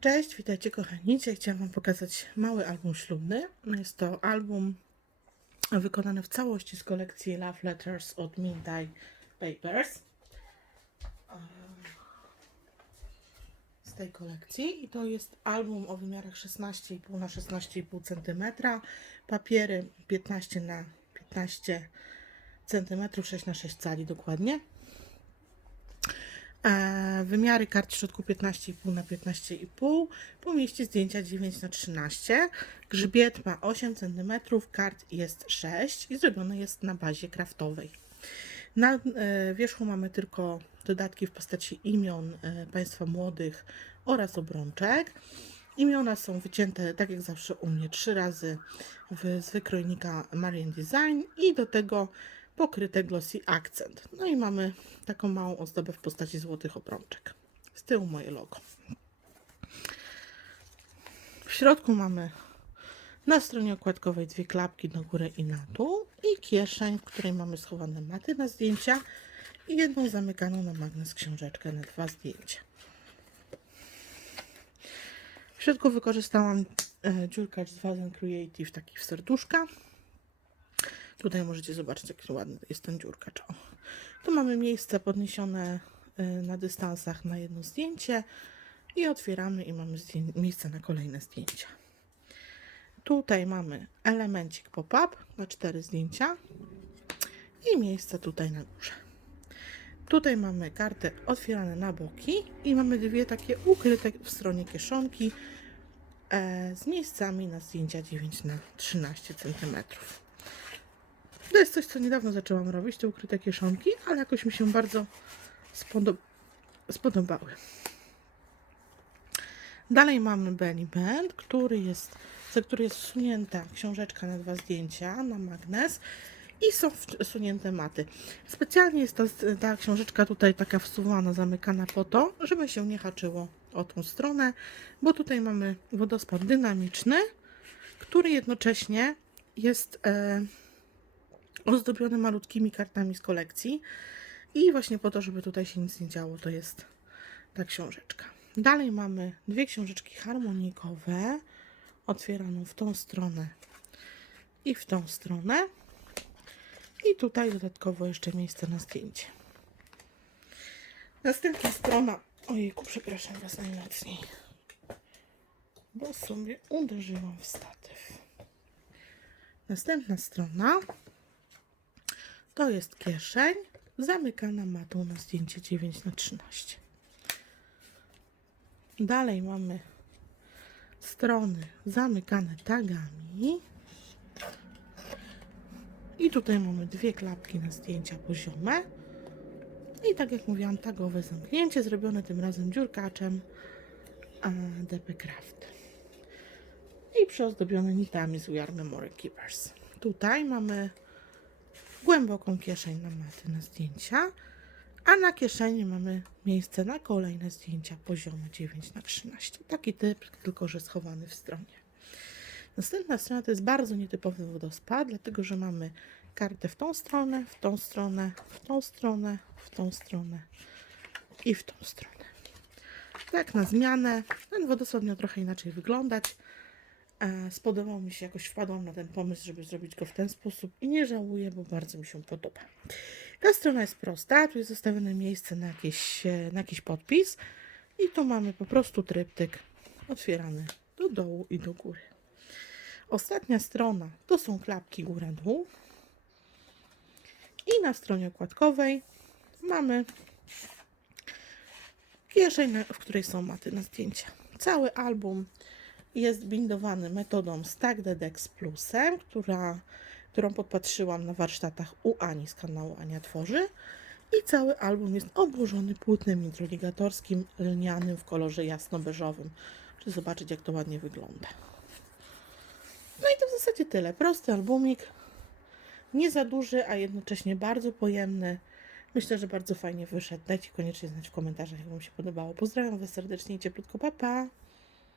Cześć, witajcie kochani. Dzisiaj chciałam Wam pokazać mały album ślubny. Jest to album wykonany w całości z kolekcji Love Letters od Mintai Papers. Z tej kolekcji. I to jest album o wymiarach 16,5 na 16,5 cm. Papiery 15 na 15 cm, 6 na 6 cali dokładnie. E, wymiary kart w środku 15,5 na 15,5 po mieście zdjęcia 9 na 13 grzbiet ma 8 cm kart jest 6 i zrobione jest na bazie kraftowej. Na e, wierzchu mamy tylko dodatki w postaci imion e, państwa młodych oraz obrączek. Imiona są wycięte tak jak zawsze u mnie trzy razy w, z wykrojnika Marian Design i do tego pokryte glossy akcent. No i mamy taką małą ozdobę w postaci złotych obrączek. Z tyłu moje logo. W środku mamy na stronie okładkowej dwie klapki na górę i na dół i kieszeń, w której mamy schowane maty na zdjęcia i jedną zamykaną na magnes książeczkę na dwa zdjęcia. W środku wykorzystałam e, dziurkacz z Wazen Creative, taki w serduszka. Tutaj możecie zobaczyć, jaki ładny jest ten dziurkacz. O. Tu mamy miejsce podniesione y, na dystansach na jedno zdjęcie i otwieramy i mamy miejsce na kolejne zdjęcia. Tutaj mamy elemencik pop-up na cztery zdjęcia i miejsce tutaj na górze. Tutaj mamy karty otwierane na boki i mamy dwie takie ukryte w stronie kieszonki e, z miejscami na zdjęcia 9 na 13 cm. To jest coś, co niedawno zaczęłam robić, te ukryte kieszonki, ale jakoś mi się bardzo spodob spodobały. Dalej mamy Belly Band, który jest, za który jest wsunięta książeczka na dwa zdjęcia na magnes i są wsunięte maty. Specjalnie jest ta, ta książeczka tutaj taka wsuwana, zamykana po to, żeby się nie haczyło o tą stronę, bo tutaj mamy wodospad dynamiczny, który jednocześnie jest e, ozdobiony malutkimi kartami z kolekcji. I właśnie po to, żeby tutaj się nic nie działo, to jest ta książeczka. Dalej mamy dwie książeczki harmonikowe, otwieraną w tą stronę i w tą stronę. I tutaj dodatkowo jeszcze miejsce na zdjęcie. Następna strona. Ojejku, przepraszam Was najmocniej. Bo sobie uderzyłam w statyw. Następna strona to jest kieszeń zamykana matą na zdjęcie 9 na 13. Dalej mamy strony zamykane tagami. I tutaj mamy dwie klapki na zdjęcia poziome. I tak jak mówiłam, tagowe zamknięcie zrobione tym razem dziurkaczem DP Craft. I przyozdobione nitami z We Are Memory Keepers. Tutaj mamy głęboką kieszeń na maty na zdjęcia, a na kieszeni mamy miejsce na kolejne zdjęcia poziomu 9 na 13. Taki typ, tylko że schowany w stronie. Następna strona to jest bardzo nietypowy wodospad, dlatego że mamy kartę w tą stronę, w tą stronę, w tą stronę, w tą stronę i w tą stronę. Tak na zmianę. Ten wodospad miał trochę inaczej wyglądać. E, Spodobał mi się, jakoś wpadłam na ten pomysł, żeby zrobić go w ten sposób i nie żałuję, bo bardzo mi się podoba. Ta strona jest prosta, tu jest zostawione miejsce na, jakieś, e, na jakiś podpis i tu mamy po prostu tryptyk otwierany do dołu i do góry. Ostatnia strona to są klapki góra-dół i na stronie okładkowej mamy kieszeń, w której są maty na zdjęcia. Cały album jest bindowany metodą Stack the Dex Plusem, która, którą podpatrzyłam na warsztatach u Ani z kanału Ania Tworzy. I cały album jest obłożony płótnem introligatorskim lnianym w kolorze jasno-beżowym. Czy zobaczyć, jak to ładnie wygląda. No i to w zasadzie tyle. Prosty albumik. Nie za duży, a jednocześnie bardzo pojemny. Myślę, że bardzo fajnie wyszedł. Dajcie koniecznie znać w komentarzach, jak Wam się podobało. Pozdrawiam Was serdecznie i cieplutko. Pa, pa!